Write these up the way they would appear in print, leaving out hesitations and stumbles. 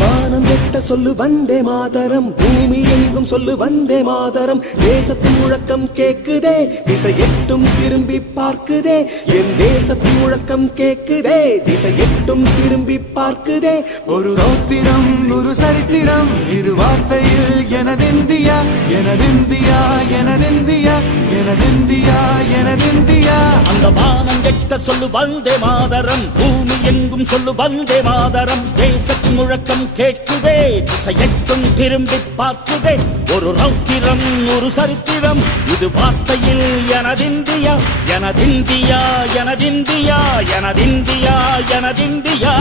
வானம் எட்ட சொல்லு வந்தே மாதரம், பூமி எங்கும் சொல்லு வந்தே மாதரம். தேசத்தின் முழக்கம் கேக்குதே, திசை எட்டும் திரும்பி பார்க்குதே. என் தேசத்தின் முழக்கம் கேக்குதே, திசை எட்டும் திரும்பி பார்க்குதே. ஒரு ரௌத்திரம் ஒரு சரித்திரம், இரு வார்த்தையில் எனதிந்தியா எனதிந்தியா எனதிந்தியா எனதிந்தியா எனதிந்தியா. அந்த வானம் எட்ட சொல்லு வந்தே மாதரம், பூமி எங்கும் சொல்லு வந்தே மாதரம். தேசத்தின் முழக்கம் கேட்குதே, திசை எட்டும் திரும்பி பார்க்குதே. ஒரு ரௌத்திரம் ஒரு சரித்திரம், இது வார்த்தையில் எனதிந்தியா எனதிந்தியா எனதிந்தியா எனதிந்தியா எனதிந்தியா.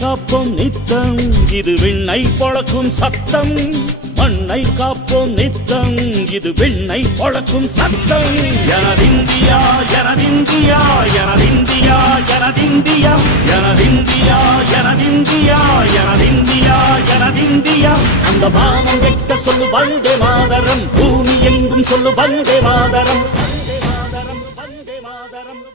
காப்போம் நித்தம், இது விண்ணை பொழக்கும் சத்தம். மண்ணை காப்போம் நித்தம், இது விண்ணை பொழக்கும் சத்தம். எனதிந்தியா எனதிந்தியா எனதிந்தியா எனதிந்தியா எனதிந்தியா எனதிந்தியா எனதிந்தியா எனதிந்தியா. அந்த வானம் எட்ட சொல்லு வந்தே மாதரம், பூமி எங்கும் சொல்லு வந்தே மாதரம்.